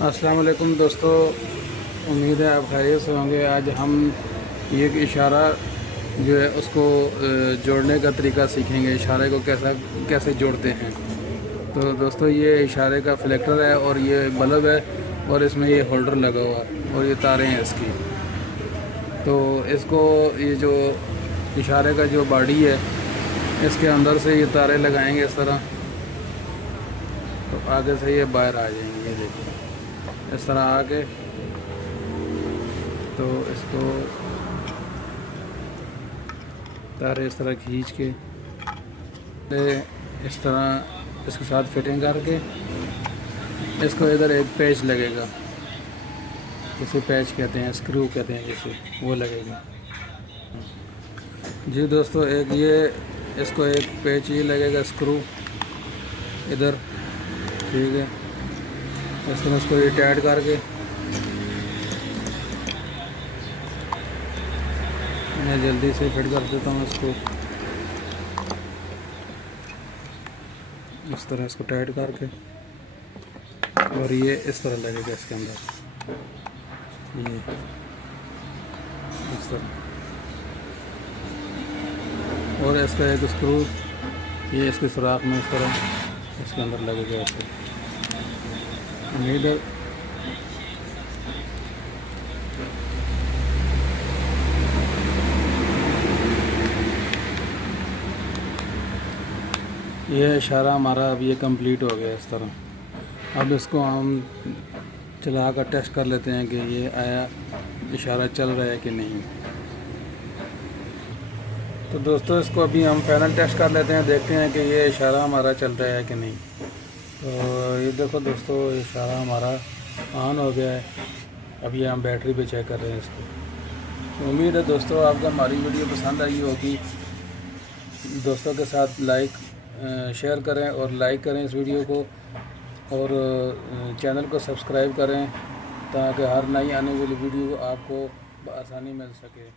अस्सलाम वालेकुम दोस्तों, उम्मीद है आप खैरियत से होंगे। आज हम एक इशारा जो है उसको जोड़ने का तरीका सीखेंगे। इशारे को कैसे जोड़ते हैं। तो दोस्तों ये इशारे का फ्लेक्टर है और ये बल्ब है और इसमें ये होल्डर लगा हुआ है और ये तारें हैं इसकी। तो इसको ये जो इशारे का जो बॉडी है इसके अंदर से ये तारें लगाएंगे इस तरह, तो आगे से ये बाहर आ जाएंगे। ये देखिए इस तरह आके, तो इसको तारे इस तरह खींच के इस तरह इसके साथ फिटिंग करके इसको इधर एक पेच लगेगा, इसे पेच कहते हैं, स्क्रू कहते हैं जैसे, वो लगेगा। जी दोस्तों, एक ये इसको एक पेच ये लगेगा स्क्रू इधर, ठीक है। इस तरह इसको ये टाइट करके मैं जल्दी से फिट कर देता हूँ इसको। इस तरह इसको टाइट करके, और ये इस तरह लगेगा इसके अंदर, ये इस तरह। और इसका एक स्क्रू ये इसके सुराख में इस तरह इसके अंदर लगेगा ऐसे। इधर ये इशारा हमारा अब ये कंप्लीट हो गया इस तरह। अब इसको हम चला कर टेस्ट कर लेते हैं कि ये आया इशारा चल रहा है कि नहीं। तो दोस्तों इसको अभी हम फाइनल टेस्ट कर लेते हैं, देखते हैं कि ये इशारा हमारा चल रहा है कि नहीं। तो ये देखो दोस्तों, इशारा हमारा ऑन हो गया है। अभी हम बैटरी पे चेक कर रहे हैं इसको। तो उम्मीद है दोस्तों आपको हमारी वीडियो पसंद आई होगी। दोस्तों के साथ शेयर करें और लाइक करें इस वीडियो को, और चैनल को सब्सक्राइब करें ताकि हर नई आने वाली वीडियो आपको आसानी मिल सके।